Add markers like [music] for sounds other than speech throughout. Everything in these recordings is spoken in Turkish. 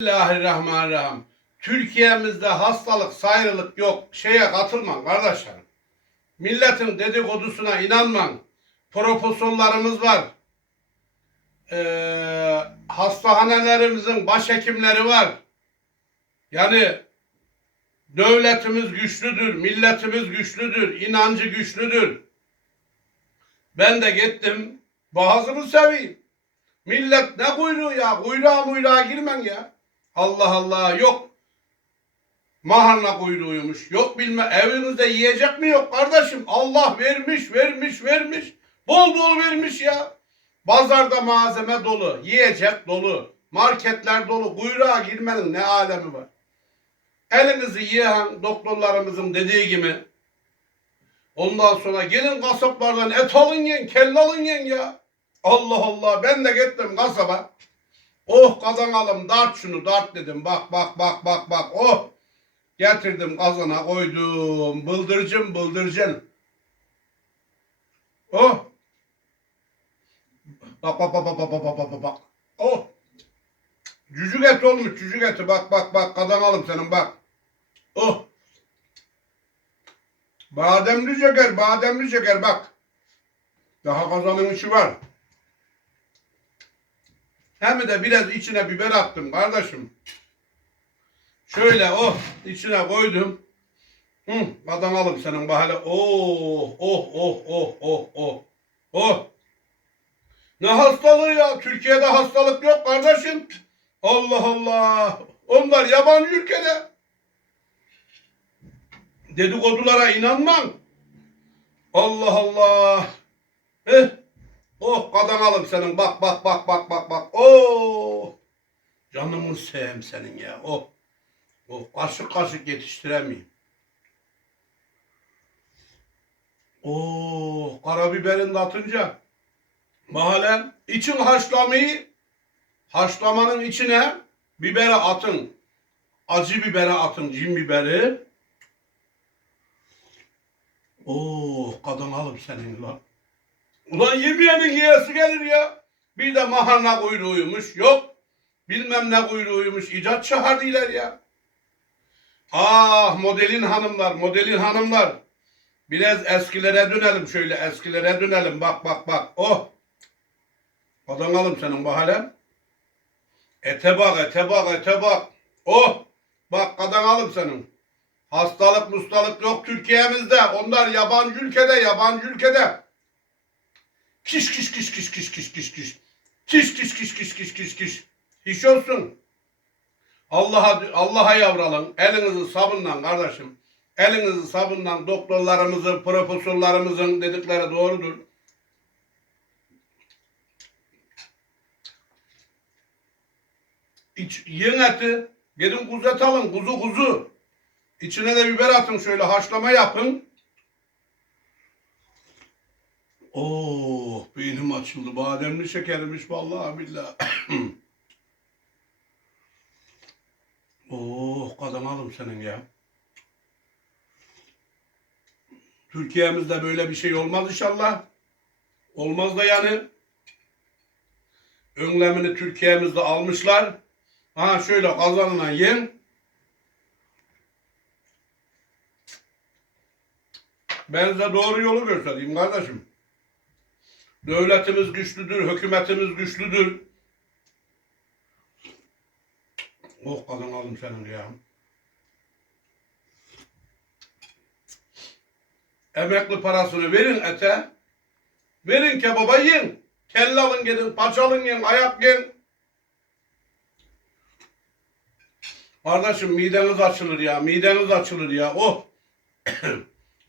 Bismillahirrahmanirrahim. Türkiye'mizde hastalık, sayrılık yok. Şeye katılman kardeşlerim. Milletin dedikodusuna inanman. Profesörlerimiz var. Ee, hastanelerimizin başhekimleri var. Yani devletimiz güçlüdür, milletimiz güçlüdür, inancı güçlüdür. Ben de gittim, bazımı seveyim. Millet ne kuyruğu ya? Kuyruğa muyruğa girmen ya. Allah Allah yok. Maharna kuyruğuymuş. Yok bilme evinizde yiyecek mi yok kardeşim? Allah vermiş vermiş vermiş. Bol bol vermiş ya. Pazarda malzeme dolu. Yiyecek dolu. Marketler dolu. Kuyruğa girmenin ne alemi var? Elinizi yiyen doktorlarımızın dediği gibi Ondan sonra gelin kasaplardan et alın yiyin, kelle alın yiyin ya. Allah Allah ben de gittim kasaba. Oh kazanalım dart şunu dart dedim. Bak bak bak bak bak oh. Getirdim kazana koydum. Bıldırcın bıldırcın. Oh. Bak bak bak bak bak bak bak bak bak. Oh. Cücük eti olmuş cücük eti bak bak bak kazanalım senin bak. Oh. Bademli şeker bademli şeker bak. Daha kazanın içi var. Hem de biraz içine biber attım kardeşim. Şöyle oh içine koydum. Hı, kazanalım senin bahane. Oh oh oh oh oh oh. Oh. Ne hastalığı ya? Türkiye'de hastalık yok kardeşim. Allah Allah. Onlar yabancı ülkede. Dedikodulara inanmam. Allah Allah. Eh. Oh kazanalım senin. Bak bak bak bak bak bak. Oh. Canımı seveyim senin ya. Oh. Oh kaşık kaşık yetiştiremeyim. Oh karabiberini de atınca mahallen için haşlamayı haşlamanın içine biberi atın. Acı biberi atın, cin biberi. Oo, kadın alıp senin lan. Ulan yemeyenin yiyesi gelir ya. Bir de maharna kuyruğuymuş. Yok. Bilmem ne kuyruğuymuş. İcat şahadiler ya. Ah modelin hanımlar, modelin hanımlar. Biraz eskilere dönelim şöyle eskilere dönelim. Bak bak bak. Oh. Kadın alım senin bahalen. Ete bak, ete bak, ete bak. Oh. Bak kadın alım senin. Hastalık mustalık yok Türkiye'mizde. Onlar yabancı ülkede, yabancı ülkede. Küş küş küş küş küş küş küş küş. Küş küş küş küş küş küş küş. Hiç olsun. Allah'a Allah'a yavralın. Elinizi sabunla kardeşim. Elinizi sabunla doktorlarımızın, profesörlerimizin dedikleri doğrudur. İç, yiyin eti. Gidin kuzu et alın. Kuzu kuzu. İçine de biber atın şöyle haşlama yapın. Oo beynim açıldı. Bademli şekermiş vallahi billahi. [coughs] oh kazanalım senin ya. Türkiye'mizde böyle bir şey olmaz inşallah. Olmaz da yani. Önlemini Türkiye'mizde almışlar. Ha şöyle kazanına yiyin. Ben size doğru yolu göstereyim kardeşim. Devletimiz güçlüdür, hükümetimiz güçlüdür. Oh kadın aldım senin ya. Emekli parasını verin ete. Verin kebaba yiyin. Kelle alın gidin, paça alın yiyin, ayak yiyin. Kardeşim mideniz açılır ya, mideniz açılır ya. Oh. [coughs]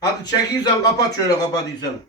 Hadi çekiysen kapat şöyle kapatıysan.